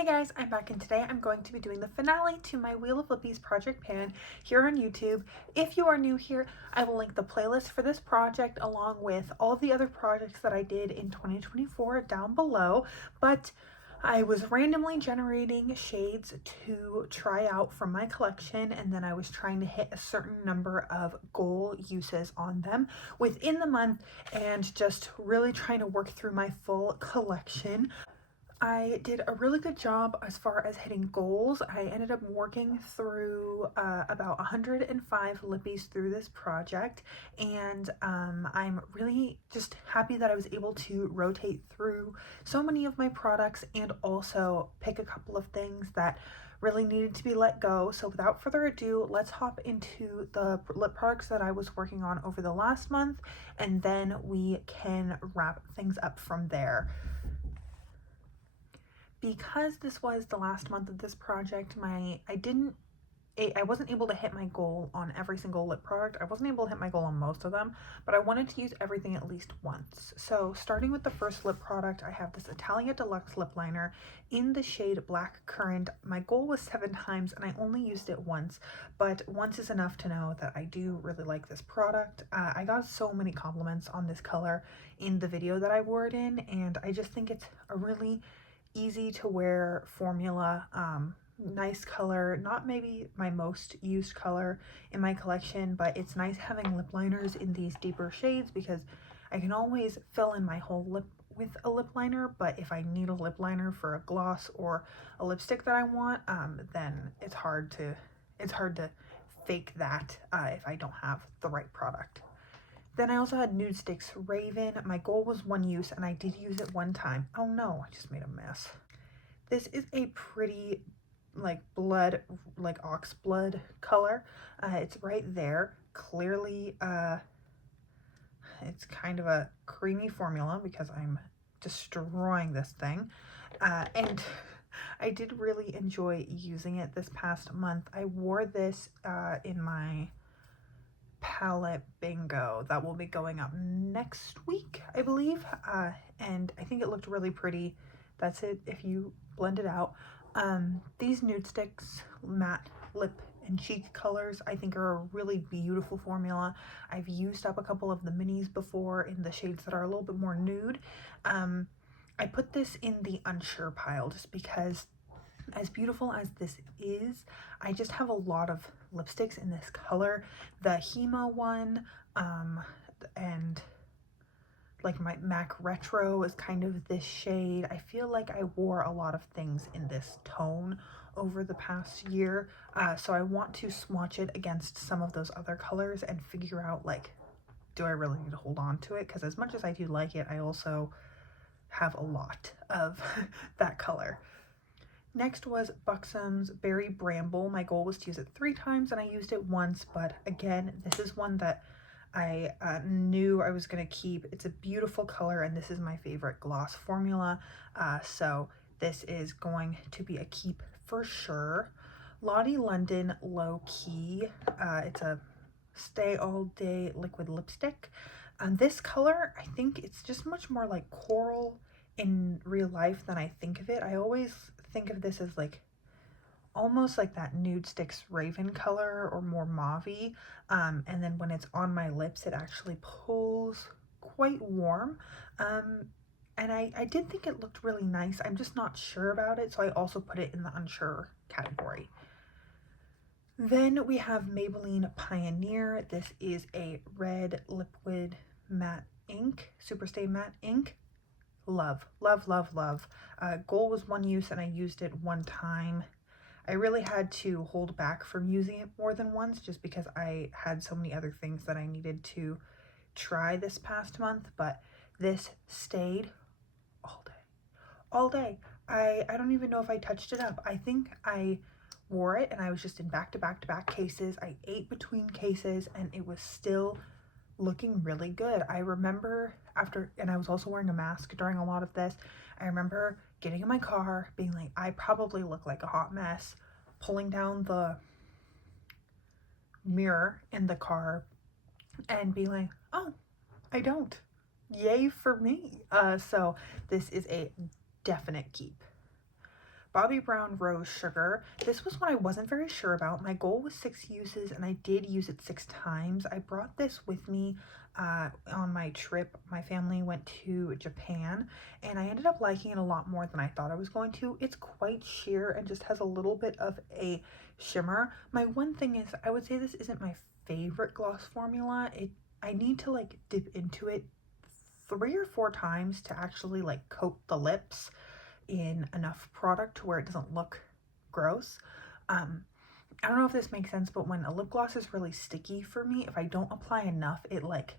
Hey guys, I'm back and today I'm going to be doing the finale to my Wheel of Lippies project pan here on YouTube. If you are new here, I will link the playlist for this project along with all of the other projects that I did in 2024 down below. But I was randomly generating shades to try out from my collection, and then I was trying to hit a certain number of goal uses on them within the month and just really trying to work through my full collection. I did a really good job as far as hitting goals. I ended up working through about 105 Lippies through this project, and I'm really just happy that I was able to rotate through so many of my products and also pick a couple of things that really needed to be let go. So without further ado, let's hop into the lip products that I was working on over the last month, and then we can wrap things up from there. Because this was the last month of this project, I wasn't able to hit my goal on every single lip product. I wasn't able to hit my goal on most of them, but I wanted to use everything at least once. So starting with the first lip product, I have this Italia Deluxe lip liner in the shade Black Currant. My goal was 7 times and I only used it once, but once is enough to know that I do really like this product. I got so many compliments on this color in the video that I wore it in, and I just think it's a really easy to wear formula. Nice color, not maybe my most used color in my collection, but it's nice having lip liners in these deeper shades because I can always fill in my whole lip with a lip liner, but if I need a lip liner for a gloss or a lipstick that I want, then it's hard to fake that if I don't have the right product. Then I also had Nude Sticks Raven. My goal was 1 use and I did use it 1 time. Oh no, I just made a mess. This is a pretty like ox blood color. It's right there. Clearly it's kind of a creamy formula because I'm destroying this thing. And I did really enjoy using it this past month. I wore this in my palette bingo that will be going up next week, I believe, and I think it looked really pretty. That's it if you blend it out. These Nude Sticks matte lip and cheek colors I think are a really beautiful formula. I've used up a couple of the minis before in the shades that are a little bit more nude. I put this in the unsure pile just because, as beautiful as this is, I just have a lot of lipsticks in this color. The Hema one, and like my MAC Retro is kind of this shade. I feel like I wore a lot of things in this tone over the past year, so I want to swatch it against some of those other colors and figure out, like, do I really need to hold on to it? Because as much as I do like it, I also have a lot of that color. Next was Buxom's Berry Bramble. My goal was to use it 3 times and I used it once, but again, this is one that I knew I was going to keep. It's a beautiful color and this is my favorite gloss formula, so this is going to be a keep for sure. Lottie London Low Key. It's a stay all day liquid lipstick. This color, I think it's just much more like coral in real life than I think of it. I always think of this as like almost like that Nude Sticks Raven color or more mauve-y, and then when it's on my lips it actually pulls quite warm, and I did think it looked really nice. I'm just not sure about it, so I also put it in the unsure category. Then we have Maybelline Pioneer. This is a red liquid matte ink, Superstay matte ink. Love, love, love, love. Goal was 1 use and I used it 1 time. I really had to hold back from using it more than once just because I had so many other things that I needed to try this past month, but this stayed all day. All day. I don't even know if I touched it up. I think I wore it and I was just in back-to-back-to-back cases. I ate between cases and it was still looking really good. I remember after, and I was also wearing a mask during a lot of this, I remember getting in my car being like, I probably look like a hot mess, pulling down the mirror in the car and being like, oh, I don't. Yay for me. So this is a definite keep. Bobbi Brown Rose Sugar. This was one I wasn't very sure about. My goal was 6 uses and I did use it 6 times. I brought this with me on my trip. My family went to Japan and I ended up liking it a lot more than I thought I was going to. It's quite sheer and just has a little bit of a shimmer. My one thing is I would say this isn't my favorite gloss formula. I need to like dip into it 3 or 4 times to actually like coat the lips in enough product to where it doesn't look gross. I don't know if this makes sense, but when a lip gloss is really sticky for me, if I don't apply enough, it like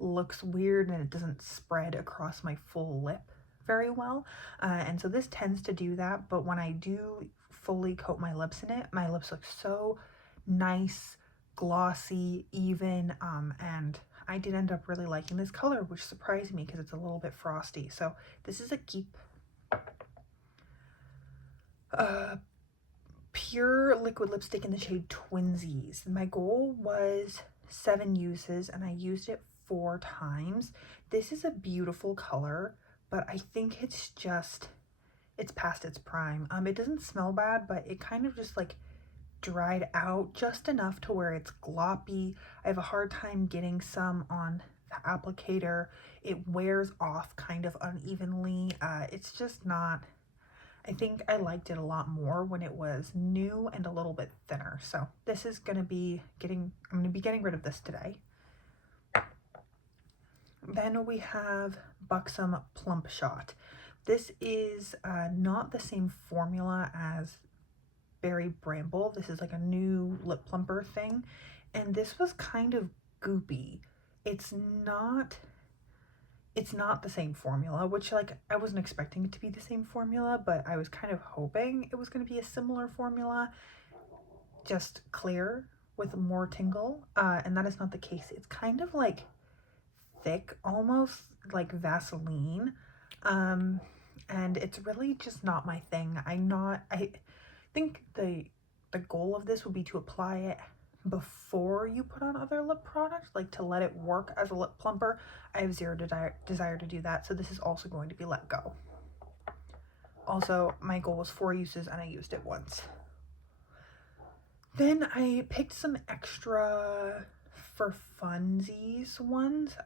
looks weird and it doesn't spread across my full lip very well. And so this tends to do that, but when I do fully coat my lips in it, my lips look so nice, glossy, even, and I did end up really liking this color, which surprised me because it's a little bit frosty. So this is a keep. Pure liquid lipstick in the shade Twinsies. My goal was 7 uses and I used it 4 times. This is a beautiful color, but I think it's past its prime. It doesn't smell bad, but it kind of just like dried out just enough to where it's gloppy. I have a hard time getting some on the applicator. It wears off kind of unevenly. It's just not, I think I liked it a lot more when it was new and a little bit thinner. So this is going to be I'm going to be getting rid of this today. Then we have Buxom Plump Shot. This is not the same formula as Berry Bramble. This is like a new lip plumper thing. And this was kind of goopy. It's not the same formula, which like I wasn't expecting it to be the same formula, but I was kind of hoping it was going to be a similar formula, just clear with more tingle, and that is not the case. It's kind of like thick, almost like Vaseline, and it's really just not my thing. I think the goal of this would be to apply it before you put on other lip products, like to let it work as a lip plumper. I have zero desire to do that, so this is also going to be let go. Also, my goal was 4 uses and I used it once. Then I picked some extra for funsies ones.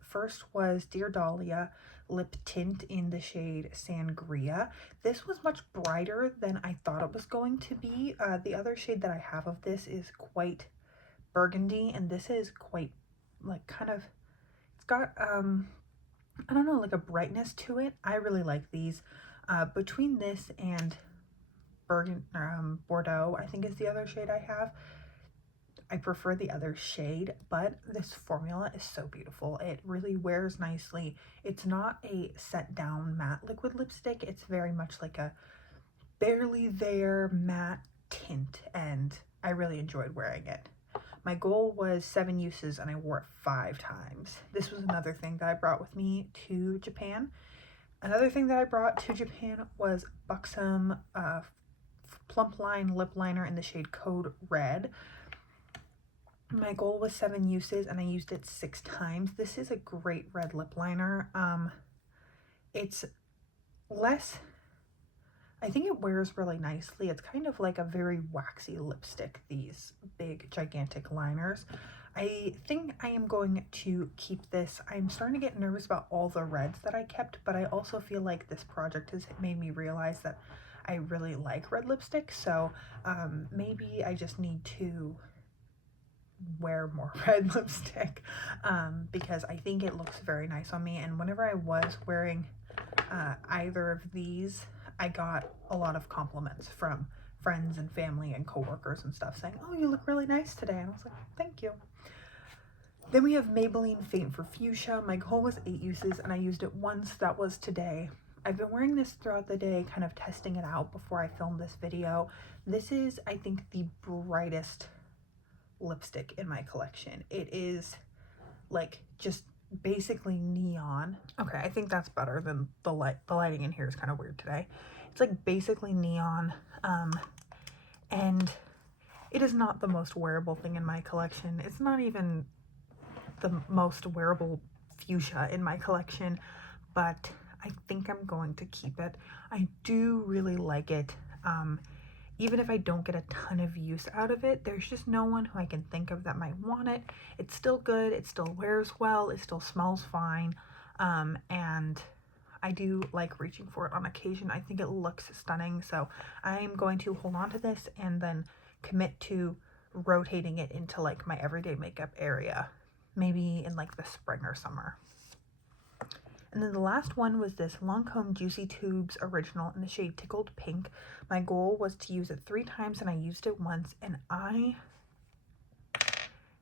First was Dear Dahlia lip tint in the shade Sangria. This was much brighter than I thought it was going to be. The other shade that I have of this is quite burgundy, and this is quite like kind of, it's got I don't know, like a brightness to it. I really like these. Between this and Bordeaux, I think is the other shade I have. I prefer the other shade, but this formula is so beautiful. It really wears nicely. It's not a set down matte liquid lipstick. It's very much like a barely there matte tint, and I really enjoyed wearing it. My goal was 7 uses and I wore it 5 times. This was another thing that I brought with me to Japan. Another thing that I brought to Japan was Buxom Plump Line Lip Liner in the shade Code Red. My goal was 7 uses and I used it 6 times. This is a great red lip liner. It's less, I think it wears really nicely. It's kind of like a very waxy lipstick, these big gigantic liners. I think I am going to keep this. I'm starting to get nervous about all the reds that I kept, but I also feel like this project has made me realize that I really like red lipstick. So maybe I just need to wear more red lipstick because I think it looks very nice on me. And whenever I was wearing either of these, I got a lot of compliments from friends and family and coworkers and stuff saying, oh, you look really nice today. And I was like, thank you. Then we have Maybelline Faint for Fuchsia. My goal was 8 uses and I used it once. That was today. I've been wearing this throughout the day, kind of testing it out before I filmed this video. This is, I think, the brightest lipstick in my collection. It is like just basically neon. Okay, I think that's better than the lighting in here is kind of weird today. It's like basically neon, and it is not the most wearable thing in my collection. It's not even the most wearable fuchsia in my collection, but I think I'm going to keep it. I do really like it. Even if I don't get a ton of use out of it, there's just no one who I can think of that might want it. It's still good, it still wears well, it still smells fine, and I do like reaching for it on occasion. I think it looks stunning, so I'm going to hold on to this and then commit to rotating it into like my everyday makeup area, maybe in like the spring or summer. And then the last one was this Lancome Juicy Tubes Original in the shade Tickled Pink. My goal was to use it 3 times and I used it once, and I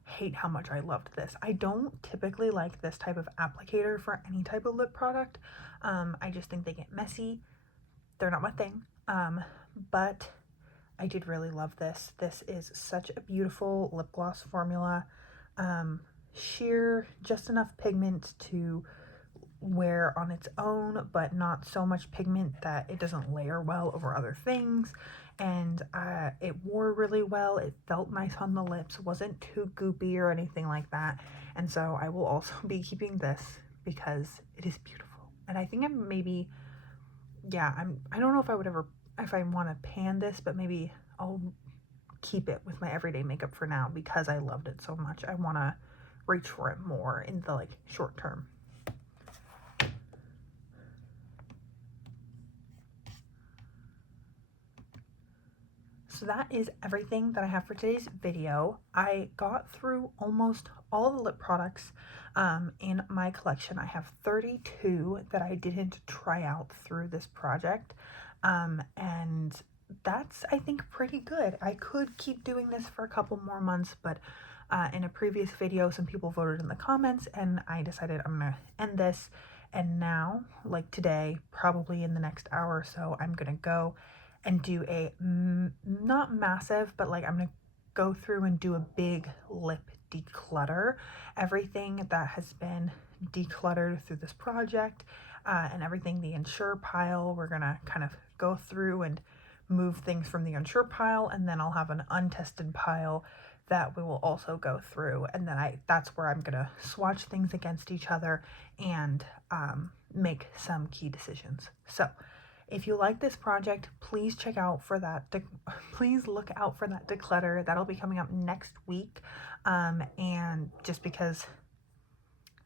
hate how much I loved this. I don't typically like this type of applicator for any type of lip product. I just think they get messy. They're not my thing. But I did really love this. This is such a beautiful lip gloss formula. Sheer, just enough pigment to wear on its own, but not so much pigment that it doesn't layer well over other things. And it wore really well. It felt nice on the lips, wasn't too goopy or anything like that. And so I will also be keeping this because it is beautiful. And I think I'm maybe, yeah, I don't know if I would ever, if I want to pan this, but maybe I'll keep it with my everyday makeup for now because I loved it so much. I want to reach for it more in the like short term. So that is everything that I have for today's video. I got through almost all the lip products in my collection. I have 32 that I didn't try out through this project, and that's, I think, pretty good. I could keep doing this for a couple more months, but in a previous video, some people voted in the comments, and I decided I'm gonna end this. And now, like today, probably in the next hour or so, I'm gonna go and do a, not massive, but like I'm gonna go through and do a big lip declutter. Everything that has been decluttered through this project, and everything the unsure pile, we're gonna kind of go through and move things from the unsure pile, and then I'll have an untested pile that we will also go through, and then that's where I'm gonna swatch things against each other and make some key decisions. So if you like this project, please check out for that. Please look out for that declutter. That'll be coming up next week. And just because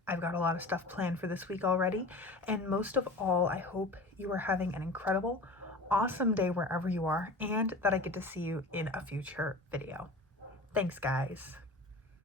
I've got a lot of stuff planned for this week already. And most of all, I hope you are having an incredible, awesome day wherever you are, and that I get to see you in a future video. Thanks, guys.